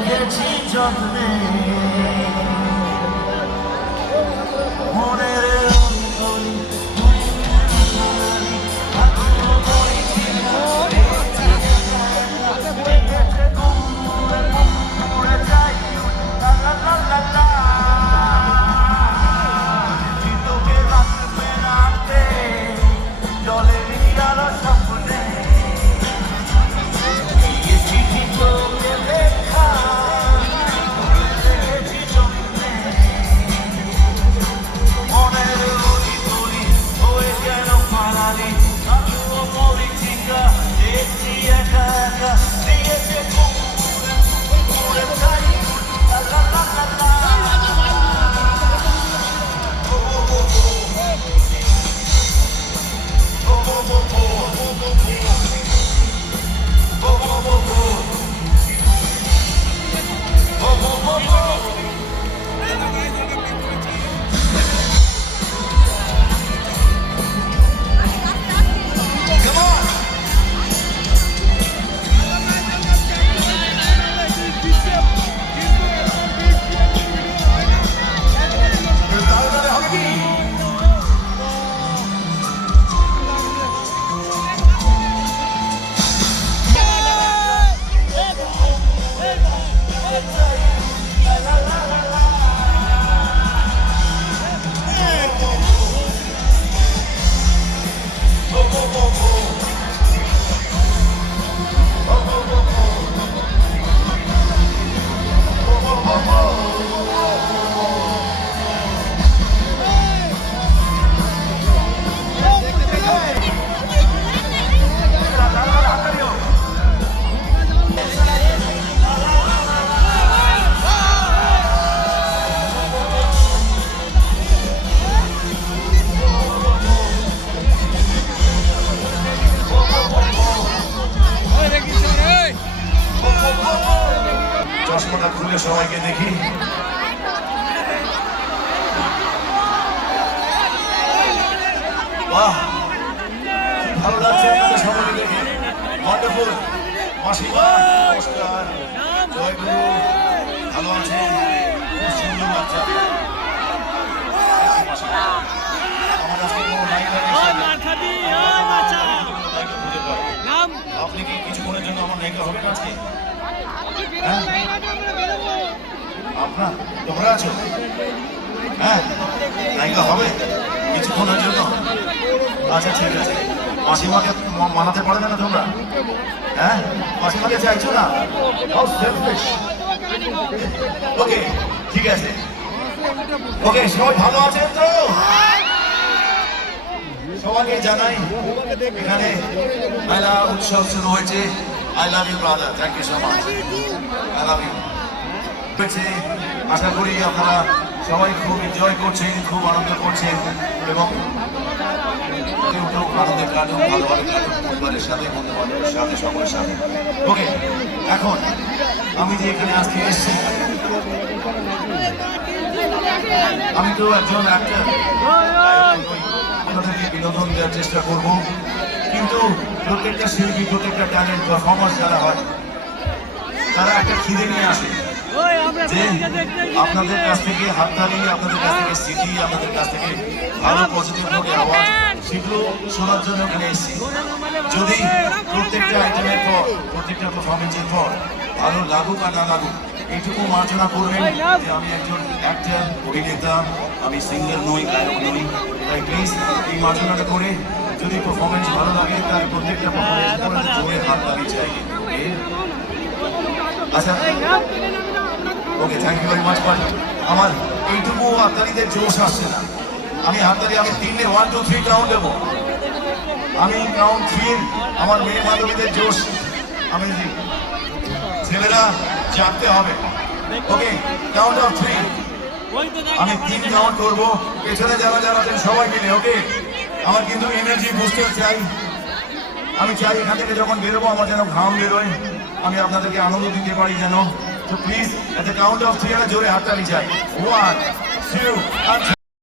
রেখেছি যত্নে মনের চশমাটা খুলে সবাইকে দেখি। বাহ, ভালো লাগছে আপনাদের সবাইকে দেখে। ওয়ান্ডারফুল। মাসিমা নমস্কার, জয় গুরু, ভালো আছেন? খুব সুন্দর লাগছে। আমার আজকে কোনো আপনি কি কিছুক্ষণের জন্য আমার নায়িকা হবেন আজকে? আপনার তোমরা আছো? হ্যাঁ, নায়িকা হবে কিছুক্ষণের জন্য। আচ্ছা ঠিক আছে। মাসিমাকে মানাতে পারবে না তোমরা? হ্যাঁ, মাসিমাকে চাইছো না? ওকে ঠিক আছে। ওকে, সবাই ভালো আছেন তো? সবাইকে জানাই এখানে মেলা উৎসব শুরু হয়েছে। I love you brother, thank you so much. I love you. আশা করি আপনারা সবাই খুব এনজয় করছেন, খুব আনন্দ করছেন এবং আনন্দের কাটুন, ভালো ভালো কাটুন পরিবারের সাথে, বন্ধু বান্ধবের সাথে, সকলের সাথে। ওকে, এখন আমি যে এখানে আজকে এসেছি, আমি তো একজন অ্যাক্টর, আপনাদেরকে বিনোদন দেওয়ার চেষ্টা করব। কিন্তু প্রত্যেকটা শিল্পী, প্রত্যেকটা ট্যালেন্ট পারফরমেন্স যারা হয়, তারা একটা খিদে নিয়ে আসে যে আপনাদের কাছ থেকে হাততালি, আপনাদের কাছ থেকে স্মৃতি, আপনাদের কাছ থেকে ভালো পজিটিভ লোকের আওয়াজ, সেগুলো শোনার জন্য এখানে এসেছি। যদি প্রত্যেকটা আইটেমের পর, প্রত্যেকটা পারফরমেন্সের পর ভালো লাগুক আর না লাগুক, এইটুকু মার্জনা করবেন যে আমি একজন অ্যাক্টর, অভিনেতা, আমি সিঙ্গার নই, গায়ক নই। তাই প্লিজ এই মার্জনাটা করে যদি পারফরমেন্স ভালো লাগে, তাহলে প্রত্যেকটা পারফরমেন্স জোরে হাততালি চাই। আচ্ছা, okay, thank you very much. But আমার এইটুকু হাততালিদের জোশ আসছে না। আমি হাততালি, আমি 3 1 2 3 কাউন্ট দেবো। আমি কাউন্ট 3 আমার মেয়ে মাধবীদের জোশ আমি ছেলেরা জানতে হবে। ওকে, কাউন্ট অফ 3। আমি 3 কাউন্ট করবো, পেছনে যারা যারা আছেন সবাই মিলে। ওকে, আমার কিন্তু এনার্জি বুস্টার চাই। আমি চাই এখান থেকে যখন বেরোবো আমার যেন ঘাম বেরোয়, আমি আপনাদেরকে আনন্দ দিতে পারি যেন। তো please, at the count of 3 জোরে হাততালি চাই। 1 2